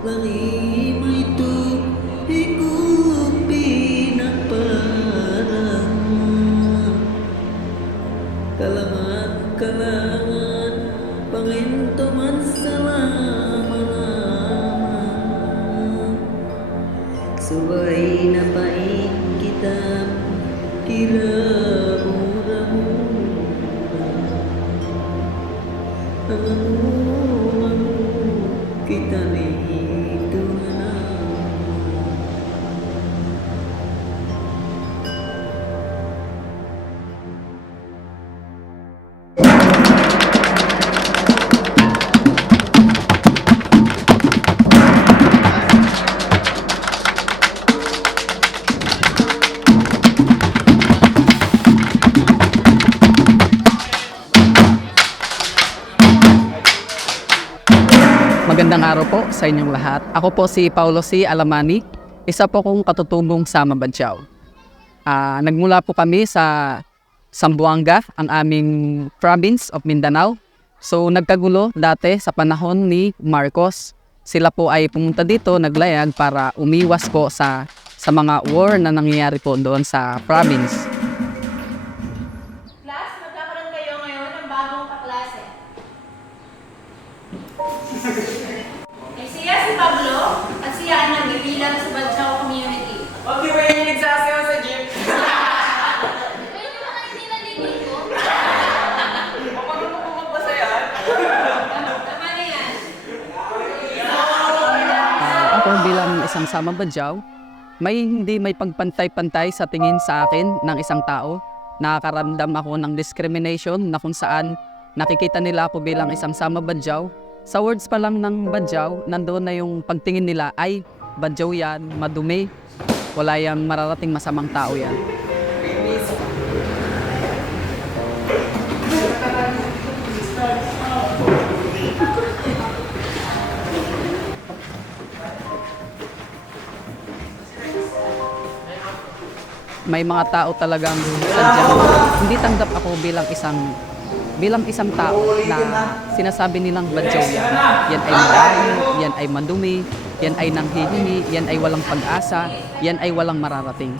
langit may higupin na parang kalangan panginto man sa laman subay na paing kita kira-mura-mura ang kita nito na Magandang araw po sa inyong lahat. Ako po si Paulo C. Alamani, isa po kong katutubong sa Mabadyaw. Nagmula po kami sa Zamboanga, ang aming province of Mindanao. So nagkagulo dati sa panahon ni Marcos. Sila po ay pumunta dito, naglayag para umiwas po sa mga war na nangyayari po doon sa province. Class, magkakaroon kayo ngayon ng bagong kaklase. Siya si Pablo at siya ang nagbibilang sa Badyaw community. Okay, ba yung nagsasayaw sa jeep? Kayo yung mga hindi naliligo? Pamarunong ko magpasayan? Tama na yan. Ako bilang isang sama Badyaw, hindi may pagpantay-pantay sa tingin sa akin ng isang tao. Nakakaramdam ako ng discrimination na kung saan nakikita nila ako bilang isang sama Badyaw. Sa words pa lang ng Badyaw, nandoon na yung pagtingin nila ay Badyaw yan, madumi, wala yang mararating masamang tao yan. May mga tao talagang sadyang hindi tanggap ako bilang isang tao na sinasabi nilang Badyaw yan. Yan ay madami, yan ay madumi, yan ay nanghihingi, yan ay walang pag-asa, yan ay walang mararating.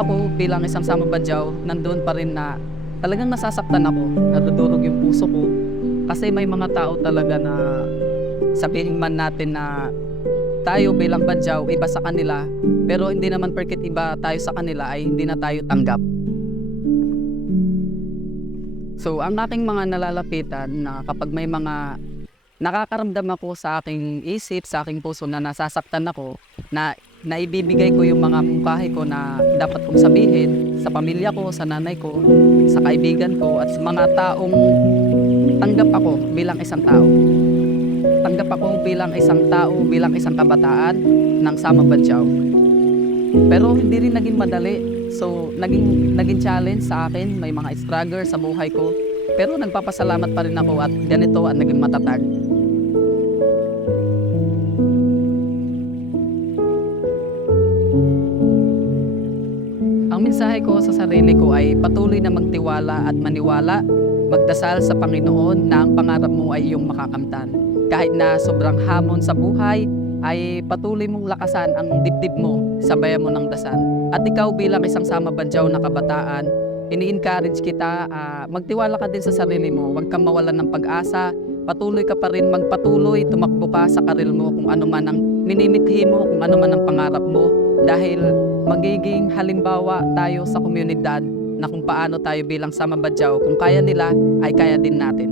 Ako bilang isang sama Badyaw, nandun pa rin na talagang nasasaktan ako, nadudurog yung puso ko. Kasi may mga tao talaga na sabihin man natin na tayo bilang Badyaw, iba sa kanila, pero hindi naman porket iba tayo sa kanila ay hindi na tayo tanggap. So ang aking mga nalalapitan na kapag may mga nakakaramdam ako sa aking isip, sa aking puso na nasasaktan ako, na naibibigay ko yung mga mungkahi ko na dapat kong sabihin sa pamilya ko, sa nanay ko, sa kaibigan ko, at sa mga taong tanggap ako bilang isang tao. Tanggap ako bilang isang tao, bilang isang kabataan ng sama Badyaw. Pero hindi rin naging madali. So, naging challenge sa akin, may mga struggle sa buhay ko. Pero nagpapasalamat pa rin ako at ganito ang naging matatag. Ang mensahe ko sa sarili ko ay patuloy na magtiwala at maniwala, magdasal sa Panginoon na ang pangarap mo ay iyong makakamtan. Kahit na sobrang hamon sa buhay, ay patuloy mong lakasan ang dibdib mo, sabayan mo ng dasal. At ikaw bilang isang sama Badyaw na kabataan, ini-encourage kita, magtiwala ka din sa sarili mo, huwag kang mawalan ng pag-asa, patuloy ka pa rin magpatuloy, tumakbo ka sa karil mo kung ano man ang minimithi mo, kung ano man ang pangarap mo, dahil magiging halimbawa tayo sa komunidad na kung paano tayo bilang sama Badyaw, kung kaya nila ay kaya din natin.